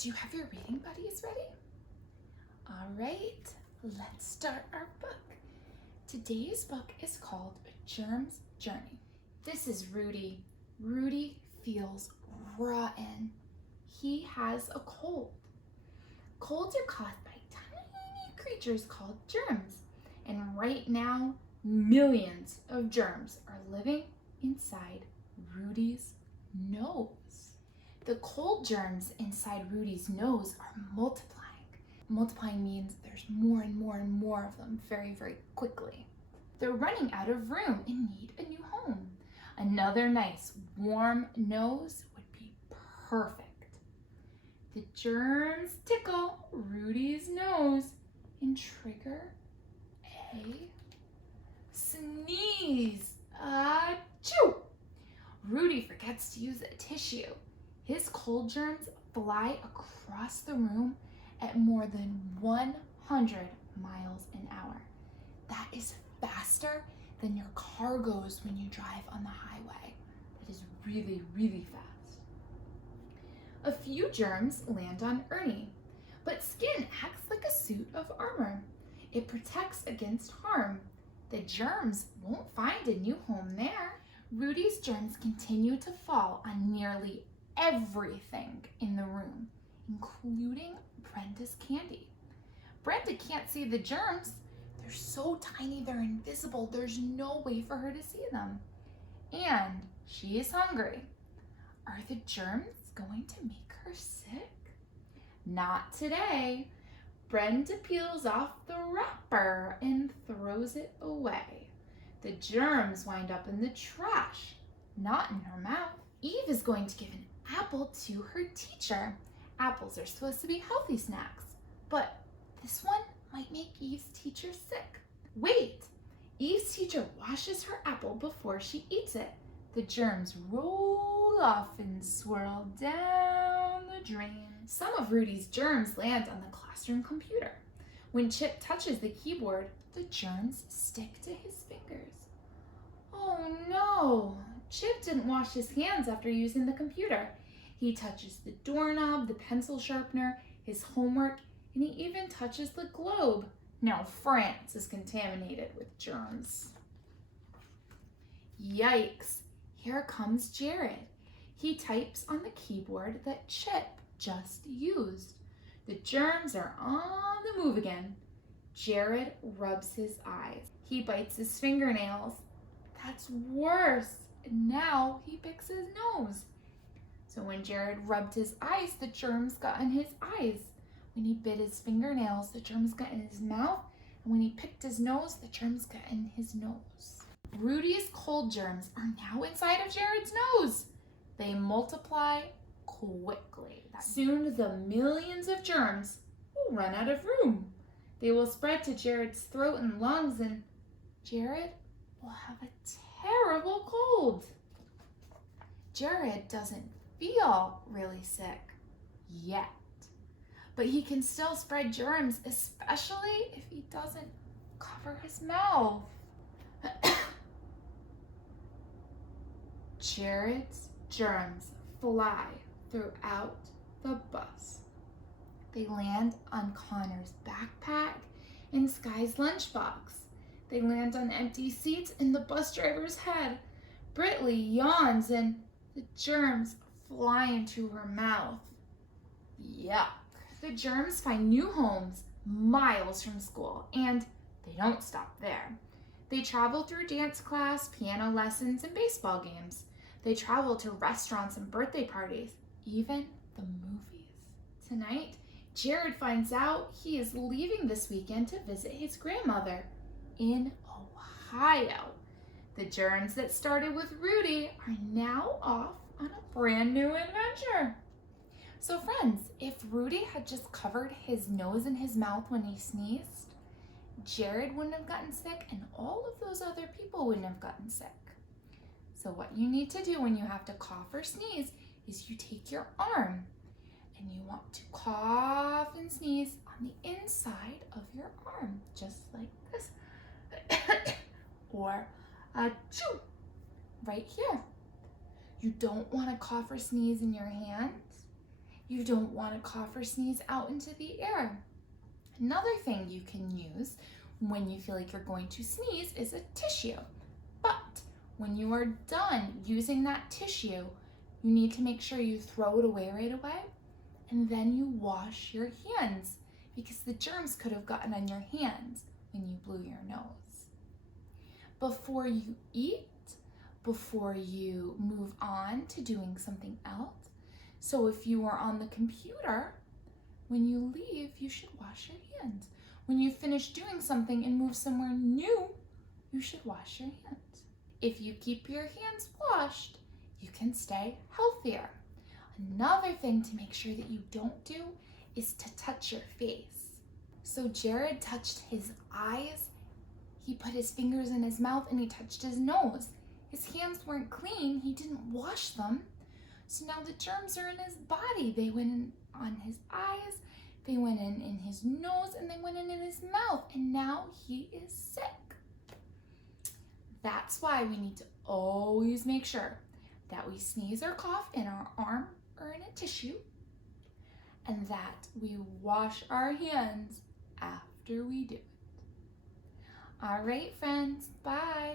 do you have your reading buddies ready? All right, let's start our book. Today's book is called Germ's Journey. This is Rudy. Rudy feels rotten. He has a cold. Colds are caused by tiny creatures called germs. And right now, millions of germs are living inside Rudy's nose. The cold germs inside Rudy's nose are multiplying. Multiplying means there's more and more and more of them very, very quickly. They're running out of room and need a new home. Another nice warm nose would be perfect. The germs tickle Rudy's nose and trigger a sneeze. Achoo! Rudy forgets to use a tissue. His cold germs fly across the room at more than 100 miles an hour. That is faster than your car goes when you drive on the highway. That is really, really fast. A few germs land on Ernie, but skin acts like a suit of armor. It protects against harm. The germs won't find a new home there. Rudy's germs continue to fall on nearly everything in the room, including Brenda's candy. Brenda can't see the germs. They're so tiny, they're invisible. There's no way for her to see them. And she is hungry. Are the germs going to make her sick? Not today. Brenda peels off the wrapper and throws it away. The germs wind up in the trash, not in her mouth. Eve is going to give an apple to her teacher. Apples are supposed to be healthy snacks, but this one might make Eve's teacher sick. Wait! Eve's teacher washes her apple before she eats it. The germs roll off and swirl down the drain. Some of Rudy's germs land on the classroom computer. When Chip touches the keyboard, the germs stick to his fingers. Oh no! Chip didn't wash his hands after using the computer. He touches the doorknob, the pencil sharpener, his homework, and he even touches the globe. Now France is contaminated with germs. Yikes! Here comes Jared. He types on the keyboard that Chip just used. The germs are on the move again. Jared rubs his eyes. He bites his fingernails. That's worse. Now he picks his nose. So when Jared rubbed his eyes, the germs got in his eyes. When he bit his fingernails, the germs got in his mouth. And when he picked his nose, the germs got in his nose. Rudy's cold germs are now inside of Jared's nose. They multiply quickly. Soon the millions of germs will run out of room. They will spread to Jared's throat and lungs, and Jared will have a terrible cold. Jared doesn't feel really sick yet, but he can still spread germs, especially if he doesn't cover his mouth. Jared's germs fly throughout the bus. They land on Connor's backpack and Sky's lunchbox. They land on empty seats in the bus driver's head. Britley yawns and the germs fly into her mouth. Yuck. The germs find new homes miles from school, and they don't stop there. They travel through dance class, piano lessons, and baseball games. They travel to restaurants and birthday parties, even the movies. Tonight, Jared finds out he is leaving this weekend to visit his grandmother in Ohio. The germs that started with Rudy are now off on a brand new adventure. So friends, if Rudy had just covered his nose and his mouth when he sneezed, Jared wouldn't have gotten sick and all of those other people wouldn't have gotten sick. So what you need to do when you have to cough or sneeze is you take your arm and you want to cough and sneeze on the inside of your arm, just like this. Or achoo, right here. You don't want to cough or sneeze in your hands. You don't want to cough or sneeze out into the air. Another thing you can use when you feel like you're going to sneeze is a tissue. But when you are done using that tissue, you need to make sure you throw it away right away, and then you wash your hands because the germs could have gotten on your hands when you blew your nose. Before you eat, before you move on to doing something else, so if you are on the computer, when you leave, you should wash your hands. When you finish doing something and move somewhere new, you should wash your hands. If you keep your hands washed, you can stay healthier. Another thing to make sure that you don't do is to touch your face. So Jared touched his eyes, he put his fingers in his mouth, and he touched his nose. His hands weren't clean, he didn't wash them. So now the germs are in his body. They went in on his eyes, they went in his nose, and they went in his mouth. And now he is sick. That's why we need to always make sure that we sneeze or cough in our arm or in a tissue, and that we wash our hands after we do it. All right, friends, bye.